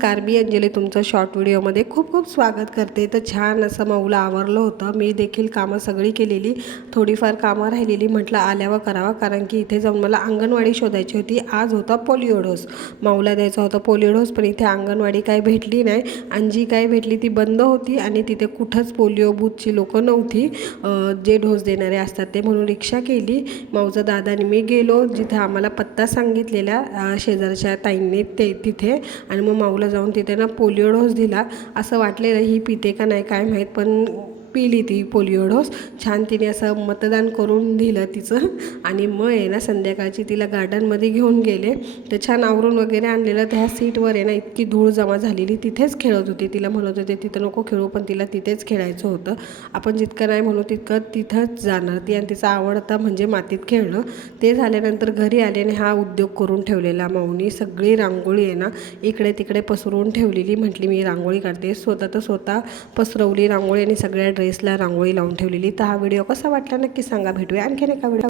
नमस्कार, मी अंजली तुमचं शॉर्ट व्हिडिओमध्ये खूप खूप स्वागत करते। तर छान असं माऊला आवरलं होतं। मी देखील कामं सगळी केलेली, थोडीफार कामं राहिलेली म्हटलं आल्यावर करावं, कारण की इथे जाऊन मला अंगणवाडी शोधायची होती। आज होता पोलिओ डोस, माऊला द्यायचा होता पोलिओ डोस, पण इथे अंगणवाडी काही भेटली नाही आणि जी काही भेटली ती बंद होती आणि तिथे कुठंच पोलिओ बूथची लोकं नव्हती जे डोस देणारे असतात ते। म्हणून रिक्षा केली, माऊचा दादा आणि मी गेलो जिथे आम्हाला पत्ता सांगितलेला शेजारच्या ताईंनी तिथे, आणि मग माऊला जाऊन तिथे ना पोलिओ डोस दिला। असं वाटलेलं ही पिते का नाही काय माहीत, पण पिली ती पोलिओ डोस। छान तिने असं मतदान करून दिलं तिचं, आणि मग आहे ना संध्याकाळची तिला गार्डनमध्ये घेऊन गेले। तर छान आवरून वगैरे आणलेलं। त्या सीटवर आहे ना इतकी धूळ जमा झालेली, तिथेच खेळत होती। तिला म्हणत होते तिथं नको खेळू, पण तिला तिथेच खेळायचं होतं। आपण जितकं नाही म्हणू तितकं तिथंच जाणार ती, आणि तिचा आवडता म्हणजे मातीत खेळणं। ते झाल्यानंतर घरी आले आणि हा उद्योग करून ठेवलेला माऊनी। सगळी रांगोळी आहे ना इकडे तिकडे पसरवून ठेवलेली। म्हटली मी रांगोळी काढते, स्वतः पसरवली रांगोळी आणि सगळ्या ड्रेसला रांगोळी लावून ठेवलेली। तर हा व्हिडिओ कसा वाटला नक्की सांगा। भेटूया आणखीन एका व्हिडिओ।